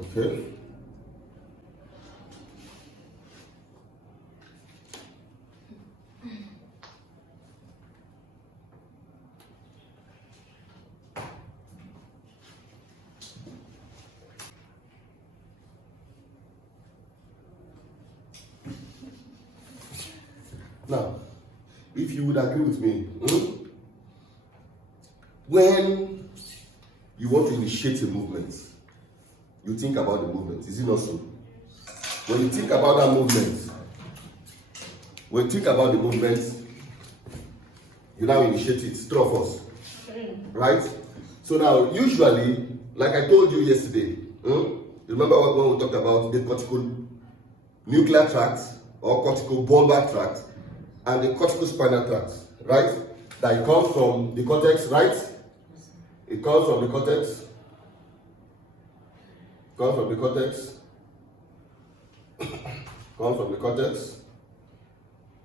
Okay. Now, if you would agree with me, when you want to initiate a movement, you think about the movement. Is it not so? When you think about that movement, you now initiate it, three of us. Right? So now, usually, like I told you yesterday, remember when we talked about the cortical nuclear tract or cortical bulbar tract and the cortical spinal tract, right? That it comes from the cortex, right? It comes from the cortex. Comes from the cortex,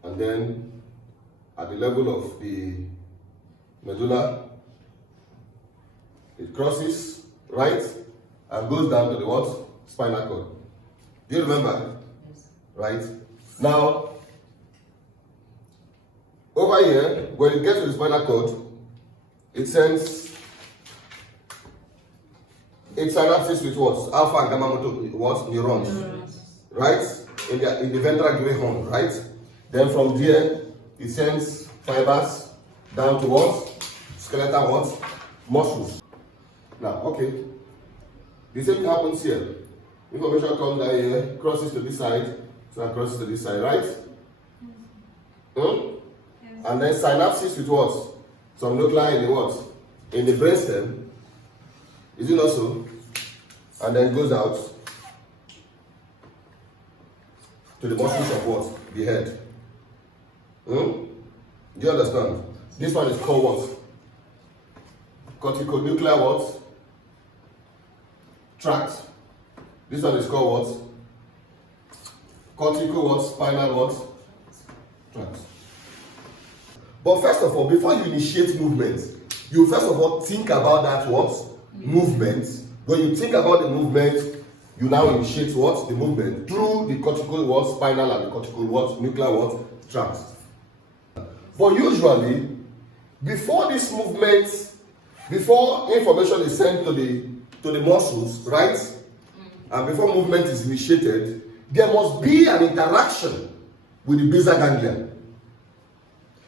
and then at the level of the medulla, it crosses, right, and goes down to the what? Spinal cord. Do you remember? Yes. Right? Now, over here, when it gets to the spinal cord, it sends its synapses with what? Alpha and gamma motor what? Neurons. Right? In the ventral gray horn, right? Then from there, it sends fibers down to what? Skeletal what? Muscles. Now, okay. The same thing happens here. Information comes down here, crosses to this side, so it crosses to this side, right? Yes. And then synapses with what? Some nuclei in the what? In the brainstem. Is it not so? And then goes out to the muscles of what? The head. Do you understand? This one is called what? Cortical nuclear what? Tract. This one is called what? Cortical what? Spinal what? Tract. But first of all, before you initiate movement, you first of all think about that what? Movement. When you think about the movement, you now initiate what? The movement through the cortical what? Spinal and the cortical what? Nuclear what? Tract. But usually, before this movement, before information is sent to the muscles, right? And before movement is initiated, there must be an interaction with the basal ganglia.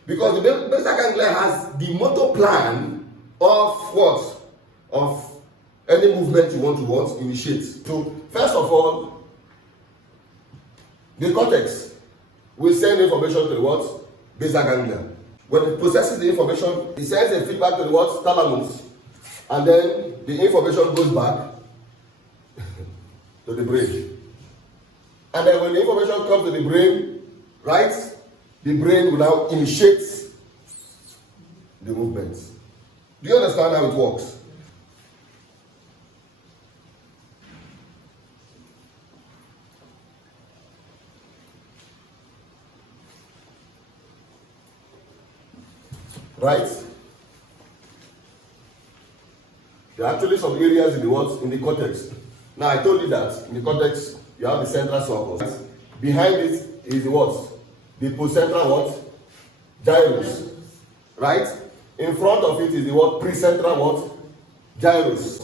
Because the basal ganglia has the motor plan of what? Of any movement you want to what? Initiate. So, first of all, the cortex will send information to the what? Basal ganglia. When it processes the information, it sends a feedback to the what? Thalamus. And then the information goes back to the brain. And then when the information comes to the brain, right? The brain will now initiate the movement. Do you understand how it works? Right? There are actually some areas in the what? In the cortex. Now I told you that in the cortex you have the central sulcus. Right? Behind it is the what? The postcentral what? Gyrus. Right? In front of it is the what? Precentral what? Gyrus.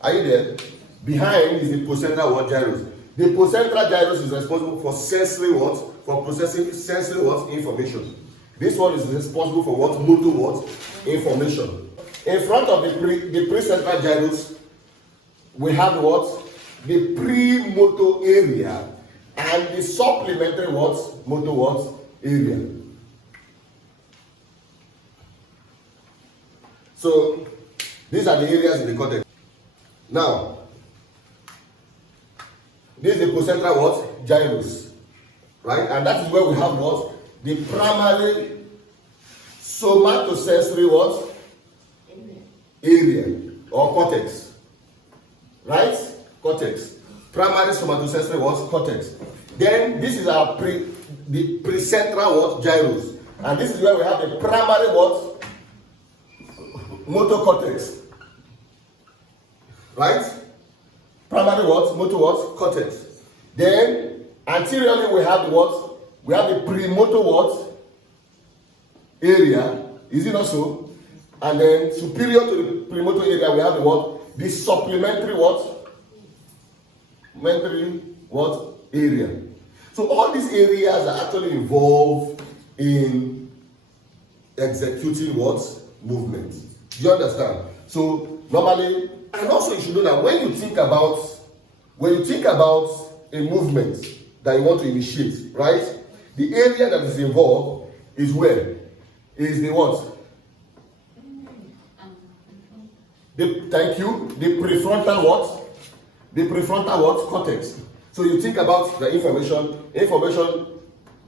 Are you there? Behind is the postcentral what? Gyrus. The postcentral gyrus is responsible for sensory what? For processing sensory what? Information. This one is responsible for what? Motor what? Information. In front of the precentral gyrus, we have what? The premotor area and the supplementary what? Motor what? Area. So, these are the areas in the cortex. Now, this is the postcentral what? Gyrus. Right? And that is where we have what? The primary somatosensory what? Area or cortex. Right? Cortex. Primary somatosensory what? Cortex. Then this is our the precentral what? Gyrus. And this is where we have the primary what? Motor cortex. Right? Primary motor what? Motor what? Cortex. Then anteriorly we have the what? We have the premotor what? Area. Is it not so? And then superior to the premotor area we have the what? The supplementary what? Supplementary what? Area. So all these areas are actually involved in executing what? Movement. Do you understand? So normally, and also you should know that when you think about a movement that you want to initiate, right? The area that is involved is where? Is the what? Thank you. The prefrontal what? The prefrontal what? Cortex. So you think about the information,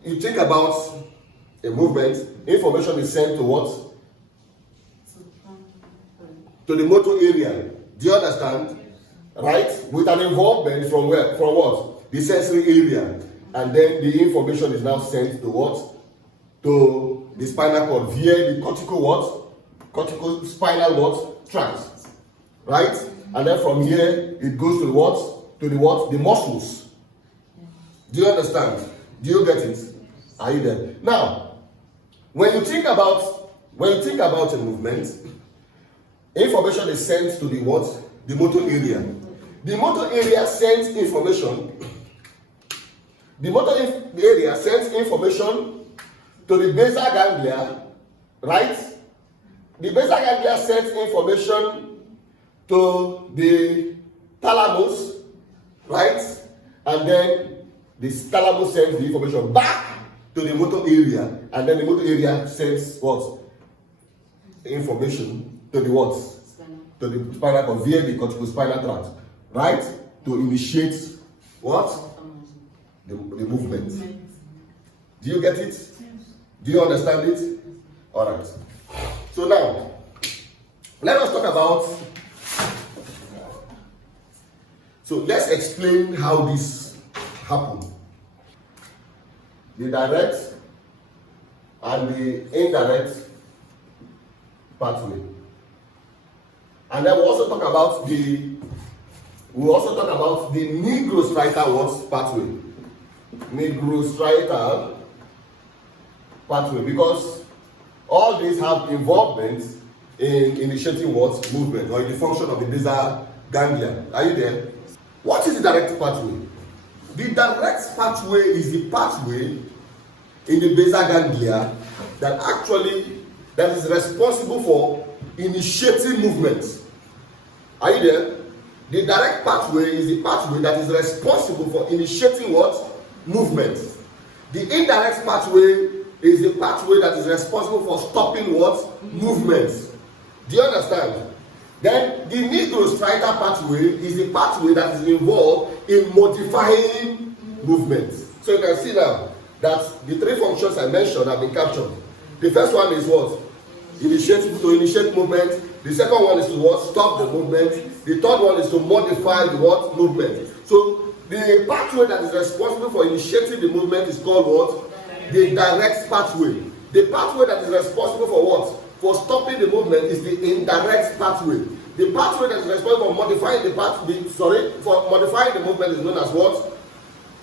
you think about a movement, information is sent to what? To the motor area. Do you understand? Right? With an involvement from where? From what? The sensory area. And then the information is now sent to what? To the spinal cord via the cortical what? Cortical spinal what? Tract. Right? And then from here, it goes to the what? To the what? The muscles. Do you understand? Do you get it? Are you there? Now, when you think about a movement, information is sent to the what? The motor area. The motor area sends information. The motor area sends information to the basal ganglia, right? The basal ganglia sends information to the thalamus, right? And then the thalamus sends the information back to the motor area, and then the motor area sends what? Information to the what? To the spinal cord via the cortical spinal tract, right? To initiate what? The movement. Do you get it? Do you understand it? All right. So now, let us talk about. So let's explain how this happened. The direct and the indirect pathway. And then we'll also talk about the Nigrostriatal pathway. Nigrostriatal pathway, because all these have involvement in initiating what? Movement, or in the function of the basal ganglia. Are you there? What is the direct pathway? The direct pathway is the pathway in the basal ganglia that is responsible for initiating movement. Are you there? The direct pathway is the pathway that is responsible for initiating what? Movement. The indirect pathway is the pathway that is responsible for stopping what? Movement. Do you understand? Then the nigrostriatal pathway is the pathway that is involved in modifying movement. So you can see now that the three functions I mentioned have been captured. The first one is what? To initiate movement. The second one is to what? Stop the movement. The third one is to modify the what? Movement. So the pathway that is responsible for initiating the movement is called what? The direct pathway. The pathway that is responsible for what? For stopping the movement is the indirect pathway. The pathway that is responsible for modifying modifying the movement is known as what?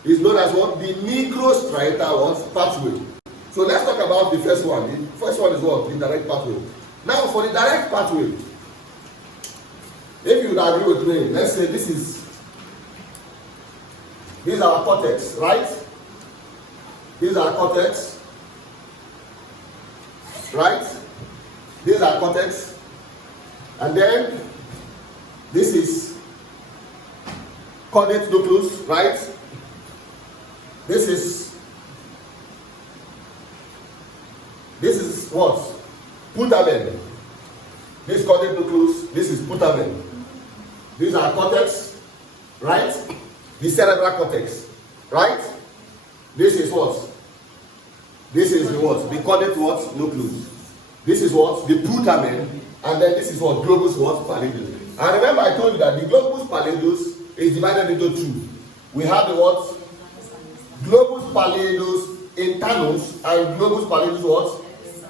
Is known as what? The nigrostriatal pathway. So let's talk about the first one. The first one is what? The direct pathway. Now for the direct pathway, if you would agree with me, let's say this is our cortex, right? This is our cortex, right? This is our cortex, and then this is caudate nucleus, right? This is what? Putamen. This caudate nucleus, this is putamen. These are cortex, right? The cerebral cortex, right? This is what? This is the what? The caudate what? Nucleus. This is what? The putamen, and then this is what? Globus what? Pallidus. And remember I told you that the globus pallidus is divided into two. We have the what? Globus pallidus internus and globus pallidus what?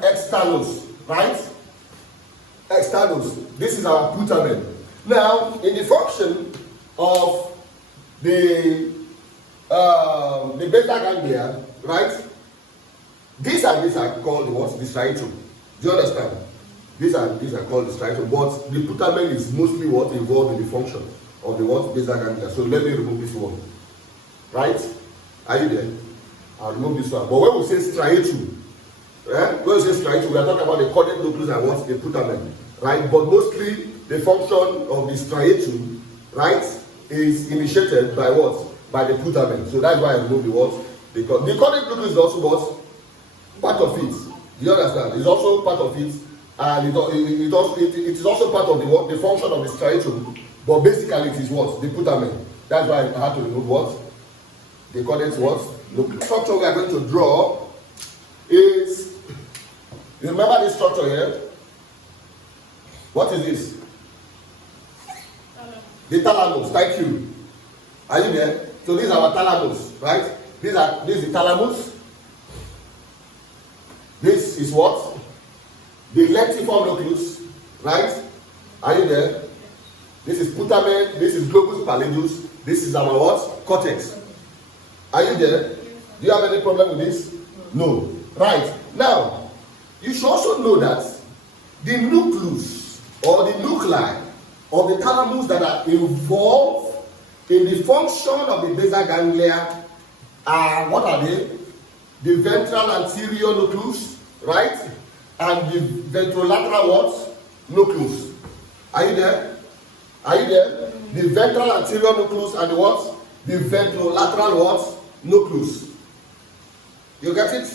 Externus, right? Externus. This is our putamen. Now, in the function of the basal ganglia, right? These are called what? The striatum. Do you understand? These are called the striatum, but the putamen is mostly what involved in the function of the what? Basal ganglia. So let me remove this one. Right? Are you there? I'll remove this one. But when we say striatum, when we say striatum, we are talking about the caudate nucleus and what? The putamen. Right? But mostly the function of the striatum, right, is initiated by what? By the putamen. So that's why I remove the what? The caudate nucleus is also what? Part of it. Do you understand? It's also part of it, and it is also part of the what? The function of the striatum. But basically, it is what? The putamen. That's why I had to remove what? The caudate what? The structure we are going to draw is, remember this structure here? What is this? The thalamus. Thank you. Are you there? So these are our thalamus, right? This is the thalamus. This is what? The lentiform nucleus, right? Are you there? This is putamen. This is globus pallidus. This is our what? Cortex. Are you there? Do you have any problem with this? No. Right. Now, you should also know that the nucleus or the nuclei of the thalamus that are involved in the function of the basal ganglia are, what are they? The ventral anterior nucleus, right? And the ventrolateral what? Nucleus. Are you there? Are you there? The ventral anterior nucleus and the what? The ventrolateral what? Nucleus. You get it?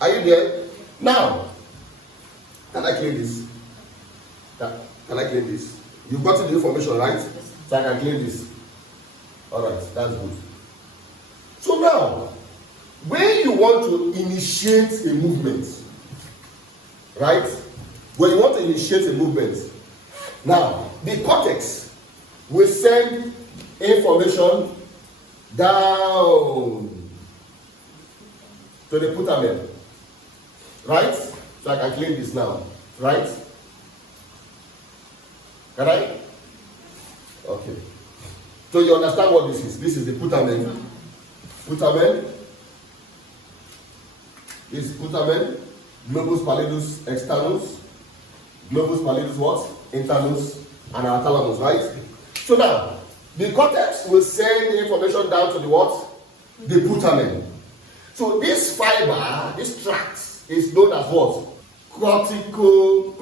Are you there? Now, can I clean this? Can I clean this? You've got the information, right? So I can clean this. Alright, that's good. So now, when you want to initiate a movement, right? When you want to initiate a movement, now the cortex will send information down to the putamen, right? So I can clean this now, right? Can I? Okay. So you understand what this is? This is the putamen. Putamen. This is putamen. Globus pallidus externus. Globus pallidus what? Internus. And our thalamus, right? So now, the cortex will send the information down to the what? The putamen. So this fiber, this tract, is known as what? Cortical,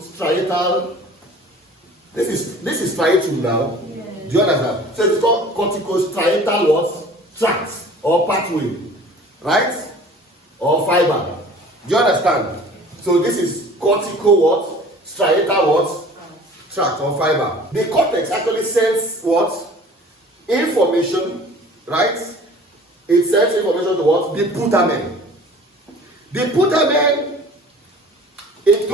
striatal. This is striatum now. Yeah. Do you understand? So it's called cortical striatal what? Tract or pathway, right? Or fiber. Do you understand? So this is cortical what? Striatal what? Tract or fiber. The cortex actually sends what? Information, right? It sends information to what? The putamen. The putamen in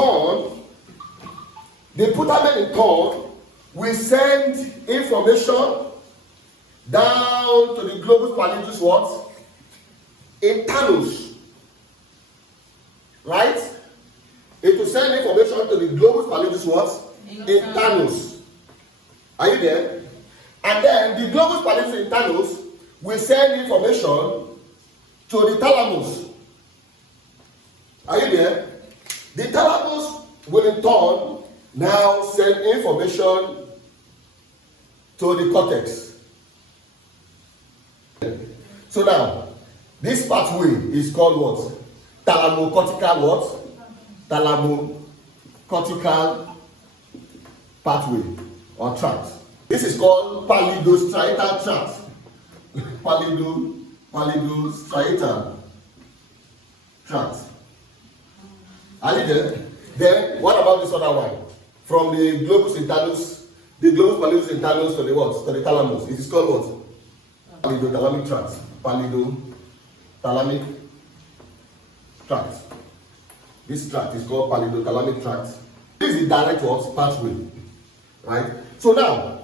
turn will send information down to the globus pallidus what? Internus. Right? It will send information to the globus pallidus what? Internus. Are you there? And then the globus pallidus internus will send information to the thalamus. Are you there? The thalamus will in turn now send information to the cortex. So now, this pathway is called what? Thalamocortical what? Thalamocortical pathway or tract. This is called pallidostriatal tract. Pallidostriatal tract. Are you there? Then what about this other one? From the globus internus, the globus pallidus internus to the what? To the thalamus. It is called what? Pallidothalamic tract. Pallidothalamic tract. This tract is called pallidothalamic tract. This is the direct what? Pathway. Right? So now,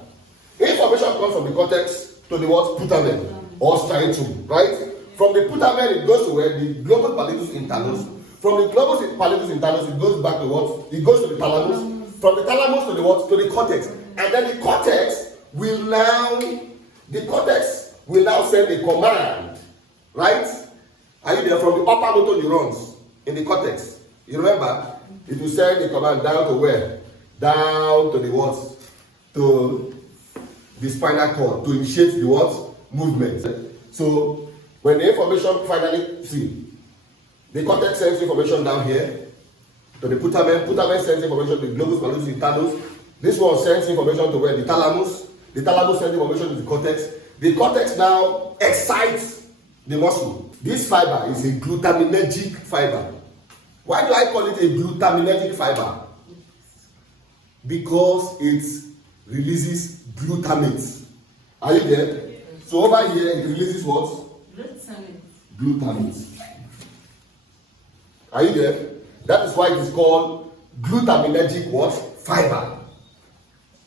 information comes from the cortex to the what? Putamen or striatum. Right? From the putamen it goes to where? The globus pallidus internus. From the globus pallidus internus, it goes back to what? It goes to the thalamus. From the thalamus to the what? To the cortex. And then the cortex will now the cortex will now send a command, right? Are you there? From the upper motor neurons in the cortex. You remember? It will send a command down to where? Down to the what? To the spinal cord to initiate the what? Movement. So when the information finally, see, the cortex sends information down here to the putamen sends information to the globus pallidus internus. This one sends information to where? The thalamus sends information to the cortex now excites the muscle. This fiber is a glutaminergic fiber. Why do I call it a glutaminergic fiber? Because it releases glutamate. Are you there? So over here it releases what? Glutamate. Are you there? That is why it is called glutaminergic what? Fiber.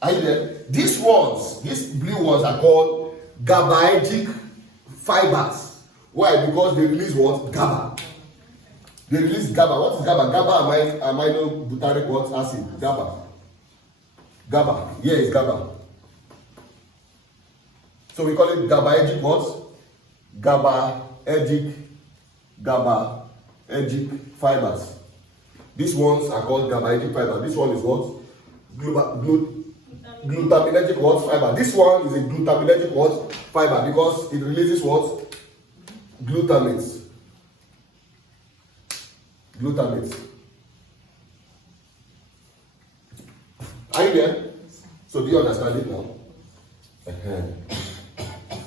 Are you there? These blue ones are called GABAergic fibers. Why? Because they release what? GABA. They release GABA. What is GABA? GABA amino butyric what? Acid. GABA. GABA. Here is GABA. So we call it GABAergic what? GABAergic fibers. These ones are called GABAergic fibers. This one is what? Glutaminergic what? Fiber. This one is a glutaminergic what? Fiber because it releases what? Glutamate. Are you there? So do you understand it now?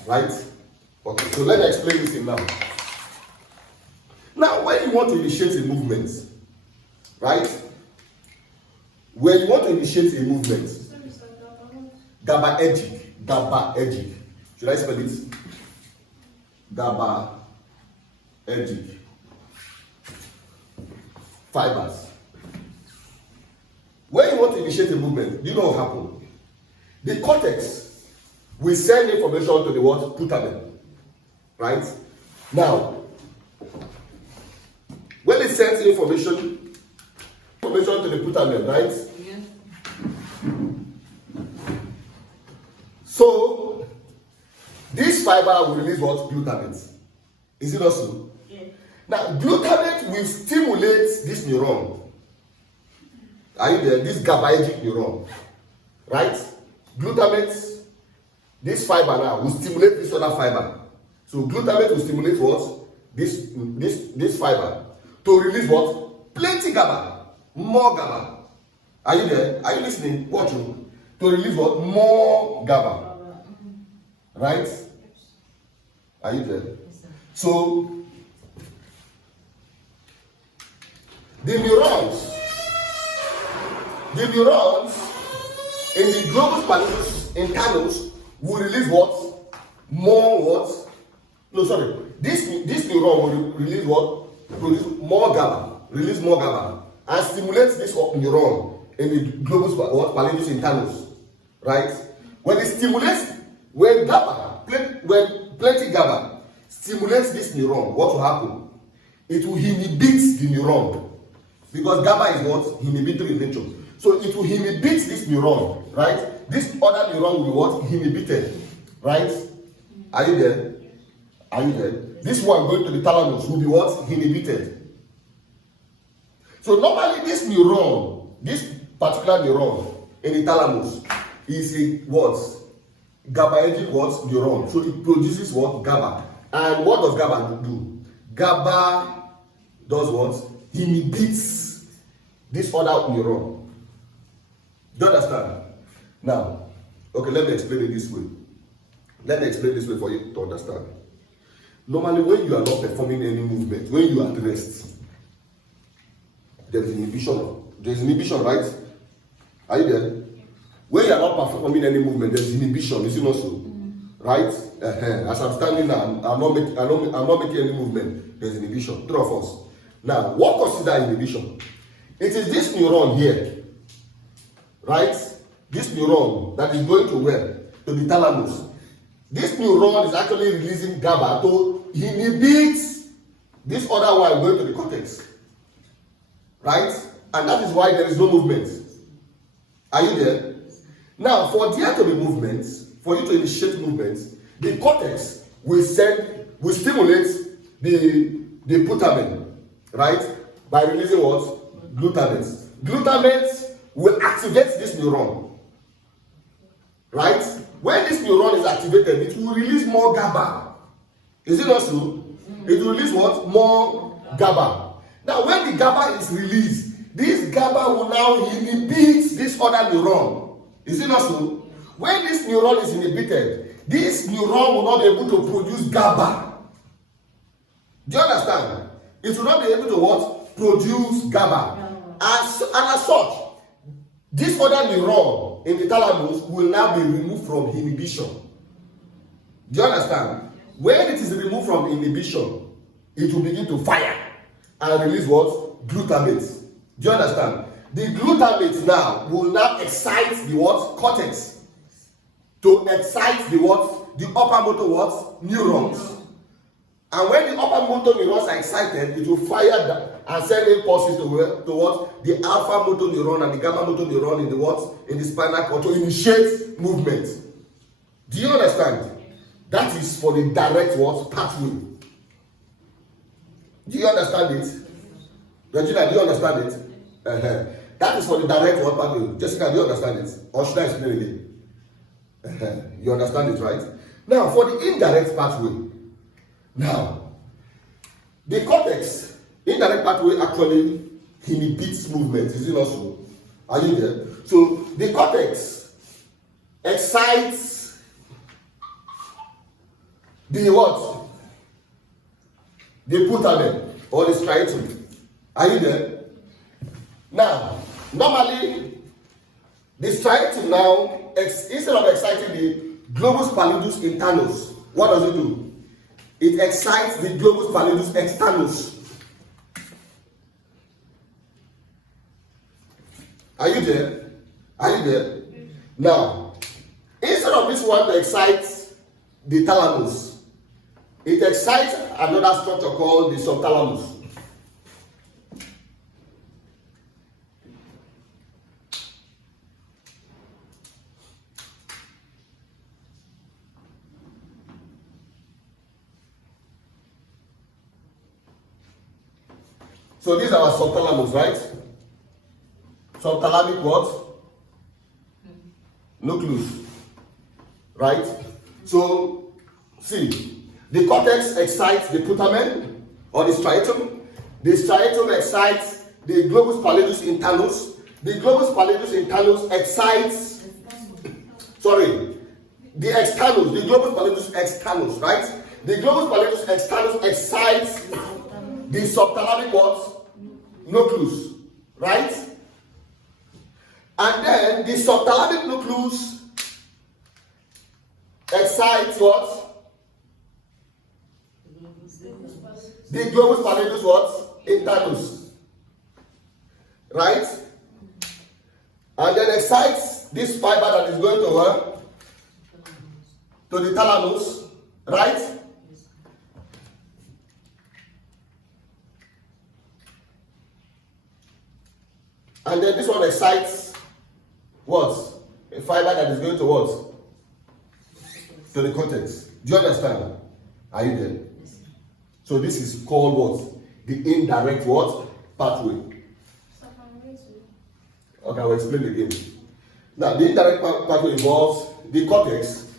Right? Okay, so let me explain this thing now. Now, when you want to initiate a movement, right? When you want to initiate a movement, GABAergic. Should I spell it? GABAergic fibers. When you want to initiate a movement, you know what happens? The cortex will send information to the what? Putamen. Right? Now, when it sends information to the putamen, right? Yeah. So, this fiber will release what? Glutamate. Is it also? Yeah. Now, glutamate will stimulate this neuron. Are you there? This GABAergic neuron. Right? Glutamate, this fiber now will stimulate this other fiber. So glutamate will stimulate what? This fiber to release what? Plenty GABA. More GABA. Are you there? Are you listening? Watch. To release what? More GABA. Right? Are you there? So the neurons in the globus pallidus internus will release what? More what? No, sorry. This neuron will release what? Produce more GABA. Release more GABA and stimulate this neuron in the globus pallidus internus. Right? When it stimulates, when plenty GABA stimulates this neuron, what will happen? It will inhibit the neuron. Because GABA is what? Inhibitory in nature. So it will inhibit this neuron, right? This other neuron will be what? Inhibited, right? Are you there? Are you there? This one going to the thalamus will be what? Inhibited. So normally this neuron, this particular neuron in the thalamus is a what? GABAergic what? Neuron. So it produces what? GABA. And what does GABA do? GABA does what? Inhibits this other neuron. Do you understand? Now, okay, let me explain it this way. Let me explain this way for you to understand. Normally, when you are not performing any movement, when you are at rest, there is inhibition. There is inhibition, right? Are you there? When you are not performing any movement, there is inhibition. Is it not so? Right? As I'm standing now, I'm not making any movement. There is inhibition. Three of us. Now, what causes that inhibition? It is this neuron here. Right? This neuron that is going to where? To the thalamus. This neuron is actually releasing GABA to inhibit this other one going to the cortex. Right? And that is why there is no movement. Are you there? Now, for there to be movements, for you to initiate movements, The cortex will stimulate the putamen, right? By releasing what? Glutamate. Glutamate will activate this neuron, right? When this neuron is activated, it will release more GABA. Is it not so? It will release what? More GABA. Now, when the GABA is released, this GABA will now inhibit this other neuron. Is it not so? When this neuron is inhibited, this neuron will not be able to produce GABA. Do you understand? It will not be able to what? Produce GABA. And as such, this other neuron in the thalamus will now be removed from inhibition. Do you understand? When it is removed from inhibition, it will begin to fire and release what? Glutamate. Do you understand? The glutamate now will now excite the what? Cortex. To excite the what? The upper motor what? Neurons. And when the upper motor neurons are excited, it will fire and send impulses to what? The alpha motor neuron and the gamma motor neuron in the what? In the spinal cord to initiate movement. Do you understand? That is for the direct what? Pathway. Do you understand it? Regina, do you understand it? That is for the direct what pathway. Jessica, do you understand it? Or should I explain it again? You understand it, right? Now, for the indirect pathway. Now, the cortex, indirect pathway actually inhibits movement. Is it not so? Are you there? So, the cortex excites the what? The putamen or the striatum. Are you there? Now, normally, the striatum now, instead of exciting the globus pallidus internus, what does it do? It excites the globus pallidus externus. Are you there? Are you there? Now, instead of this one to excite the thalamus, it excites another structure called the subthalamus. So these are our subthalamus, right? Subthalamic what? Nucleus. Right? So, see, the cortex excites the putamen or the striatum. The striatum excites the globus pallidus internus. The globus pallidus internus excites, the externus, the globus pallidus externus, right? The globus pallidus externus excites the subthalamic what? Nucleus, right? And then the subthalamic nucleus excites what? The globus pallidus what? Internus, right? And then excites this fiber that is going to work to the thalamus, right? And then this one excites what? A fiber that is going to what? To the cortex. Do you understand? Are you there? So this is called what? The indirect what? Pathway. Okay, I will explain again. Now, the indirect pathway involves the cortex.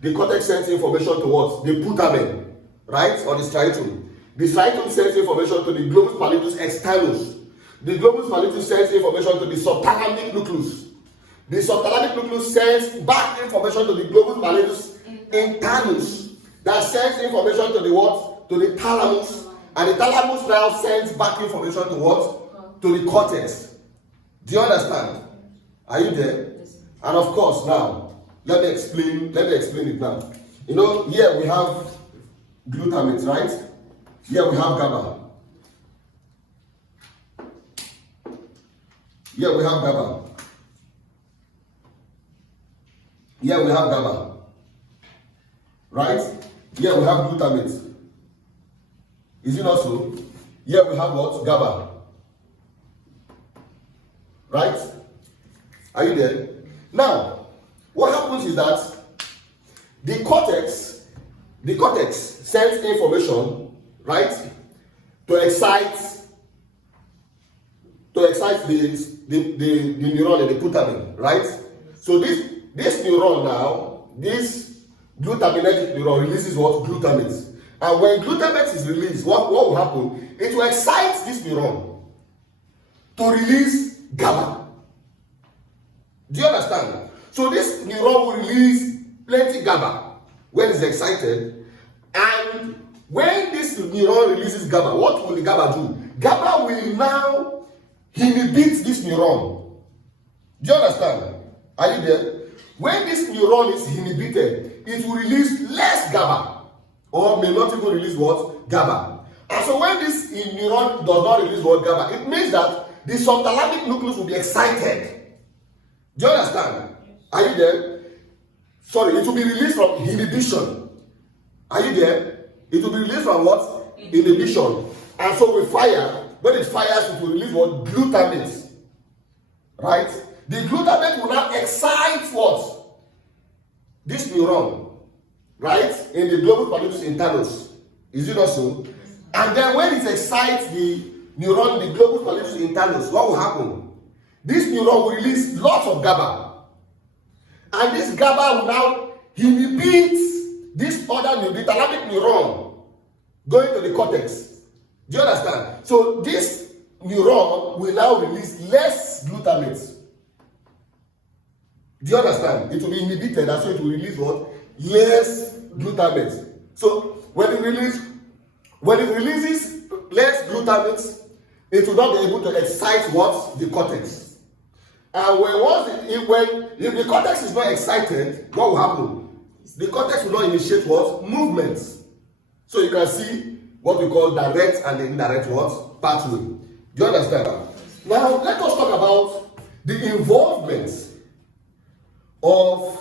The cortex sends information to what? The putamen, right? Or the striatum. The striatum sends information to the globus pallidus externus. The globus pallidus sends information to the subthalamic nucleus. The subthalamic nucleus sends back information to the globus pallidus internus. That sends information to the what? To the thalamus. And the thalamus now sends back information to what? To the cortex. Do you understand? Are you there? And of course, now, let me explain it now. You know, here we have glutamate, right? Here we have GABA. Here we have GABA. Here we have GABA. Right? Here we have glutamate. Is it not so? Here we have what? GABA. Right? Are you there? Now, what happens is that the cortex the cortex sends information, right, to excite the neuron in the putamen, right? So this neuron now, this glutaminergic neuron releases what? Glutamate. And when glutamate is released, what will happen? It will excite this neuron to release GABA. Do you understand? So this neuron will release plenty GABA when it's excited. And when this neuron releases GABA, what will the GABA do? GABA will now inhibit this neuron. Do you understand? Are you there? When this neuron is inhibited, it will release less GABA, or may not even release what? GABA. And so when this neuron does not release what? GABA, it means that the subthalamic nucleus will be excited. Do you understand? Are you there? Sorry, it will be released from inhibition. Are you there? It will be released from what? Inhibition. And so with fire, when it fires, it will release what? Glutamate. Right? The glutamate will now excite what? This neuron. Right? In the globus pallidus internus. Is it not so? And then when it excites the neuron, the globus pallidus internus, what will happen? This neuron will release lots of GABA. And this GABA will now inhibit this other the thalamic neuron going to the cortex. Do you understand? So this neuron will now release less glutamate. Do you understand? It will be inhibited, and so it will release what? Less glutamate. So when it releases less glutamate, it will not be able to excite what? The cortex. And if the cortex is not excited, what will happen? The cortex will not initiate what? Movements. So you can see what we call direct and indirect what? Pathway. Do you understand? Now let us talk about the involvement of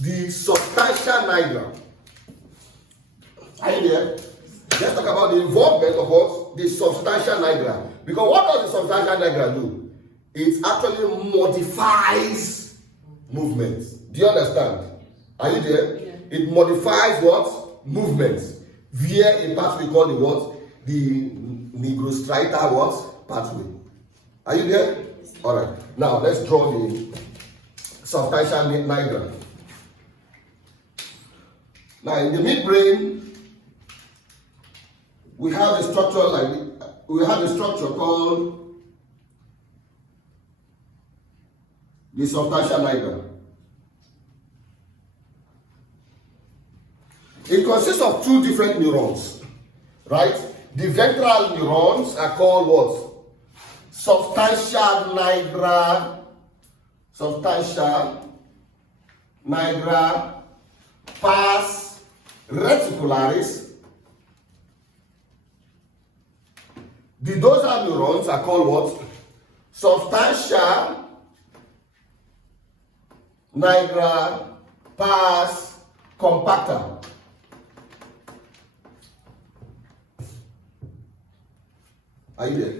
the substantia nigra. Are you there? Let's talk about the involvement of what? The substantia nigra. Because what does the substantia nigra do? It actually modifies movement. Do you understand? Are you there? Yeah. It modifies what? Movement via a pathway called the what? The Nigrostriatal what? Pathway. Are you there? Alright. Now let's draw the substantia nigra. Now in the midbrain, we have a structure called the substantia nigra. It consists of two different neurons, right? The ventral neurons are called what? Substantia nigra pars reticularis. The dorsal neurons are called what? Substantia nigra pars compacta. Are you there?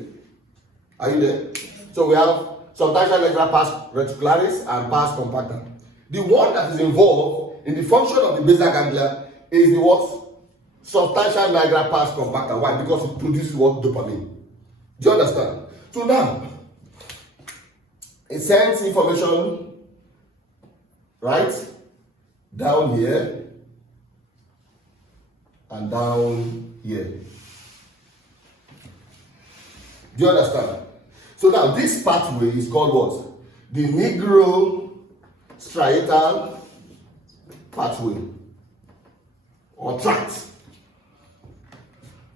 Are you there? So we have substantia nigra pars reticularis and pars compacta. The one that is involved in the function of the basal ganglia is the what? Substantia nigra pars compacta. Why? Because it produces what? Dopamine. Do you understand? So now, it sends information, right, down here and down here. Do you understand? So now this pathway is called what? The Nigrostriatal pathway or tract.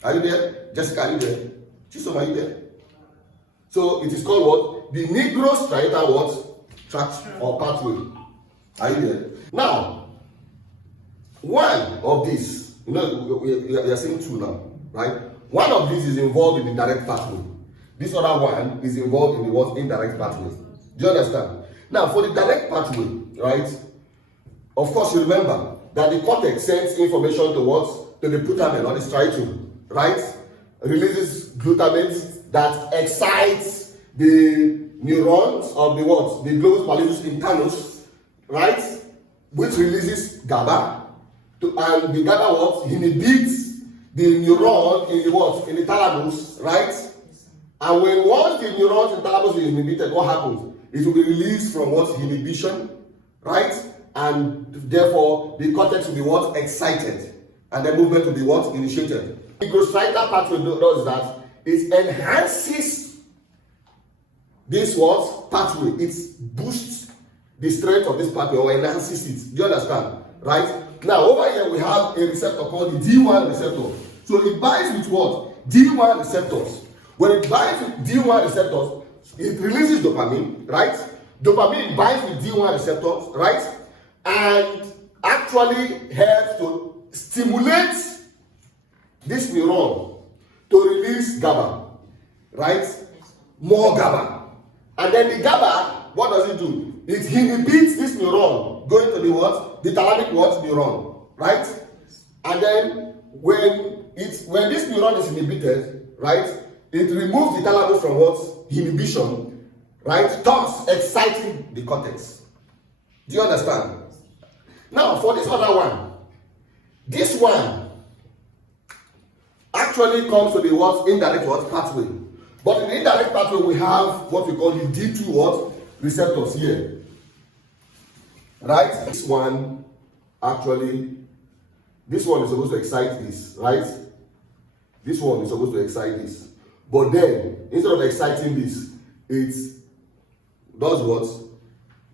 Are you there? Jessica, are you there? Chisom, are you there? So it is called what? The Nigrostriatal what? Tract or pathway. Are you there? Now, one of these, we are seeing two now, right? One of these is involved in the direct pathway. This other one is involved in the what? Indirect pathway. Do you understand? Now, for the direct pathway, right? Of course, you remember that the cortex sends information to what? To the putamen or the striatum, right? Releases glutamate that excites the neurons of the what? The globus pallidus internus, right? Which releases GABA and the GABA what? Inhibits the neuron in the what? In the thalamus, right? And when once the neurons in the thalamus is inhibited, what happens? It will be released from what? Inhibition, right? And therefore the cortex will be what? Excited. And the movement will be what? Initiated. The Nigrostriatal pathway does that. It enhances this what? Pathway. It boosts the strength of this pathway or enhances it. Do you understand? Right? Now over here we have a receptor called the D1 receptor. So it binds with what? D1 receptors. When it binds with D1 receptors, it releases dopamine, right? Dopamine binds with D1 receptors, right? And actually helps to stimulate this neuron to release GABA, right? More GABA. And then the GABA, what does it do? It inhibits this neuron going to the what? The thalamic what? Neuron, right? And then when this neuron is inhibited, right? It removes the thalamus from what? Inhibition, right? Thus exciting the cortex. Do you understand? Now for this other one, this one actually comes to the what? Indirect what? Pathway. But in the indirect pathway we have what we call the D2 what? Receptors here. Right? This one actually, this one is supposed to excite this, right? This one is supposed to excite this. But then, instead of exciting this, it does what?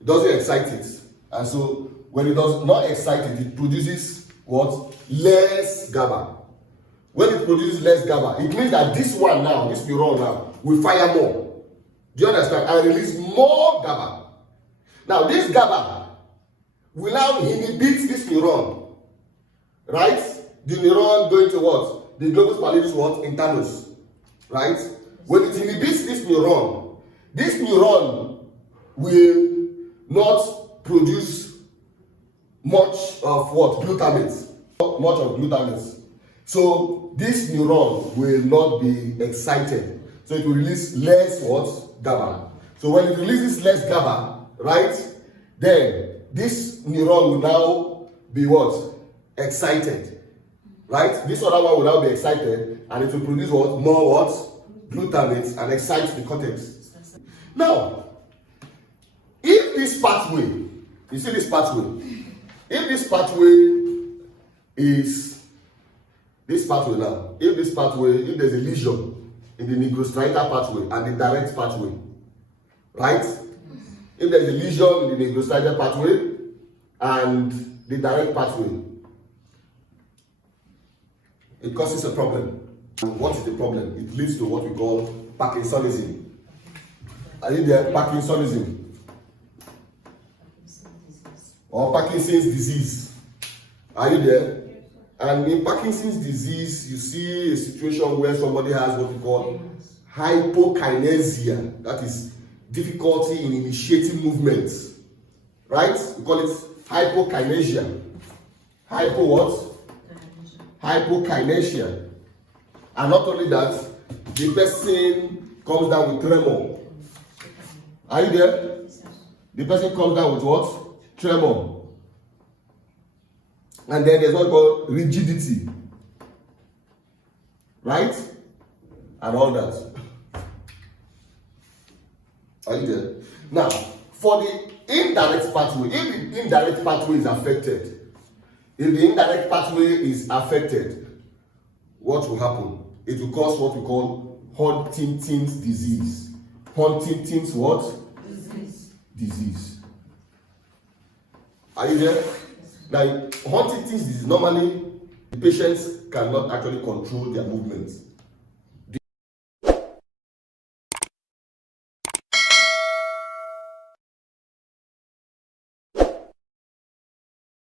It doesn't excite it. And so, when it does not excite it, it produces what? Less GABA. When it produces less GABA, it means that this one now, this neuron now, will fire more. Do you understand? And release more GABA. Now, this GABA will now inhibit this neuron. Right? The neuron going to what? The globus pallidus what? Internus. Right? When it inhibits this neuron will not produce much of what? Glutamate. Not much of glutamate. So this neuron will not be excited. So it will release less what? GABA. So when it releases less GABA, right? Then this neuron will now be what? Excited. Right? This other one will now be excited and it will produce what? More what? Glutamate and excite the cortex. Now, if this pathway, you see this pathway, if this pathway is this pathway now, if there's a lesion in the nigrostriatal pathway and the direct pathway, right? If there's a lesion in the nigrostriatal pathway and the direct pathway, it causes a problem. And what is the problem? It leads to what we call Parkinsonism. Are you there? Parkinsonism. Or Parkinson's disease. Are you there? And in Parkinson's disease, you see a situation where somebody has what we call hypokinesia. That is difficulty in initiating movements. Right? We call it hypokinesia. Hypo what? Hypokinesia. And not only that, the person comes down with tremor. Are you there? The person comes down with what? Tremor. And then there's what called rigidity. Right? And all that. Are you there? Now, for the indirect pathway, if the indirect pathway is affected, what will happen? It will cause what we call Huntington's disease. Huntington's what? Disease. Are you there? Now, Huntington's disease, normally, the patients cannot actually control their movements.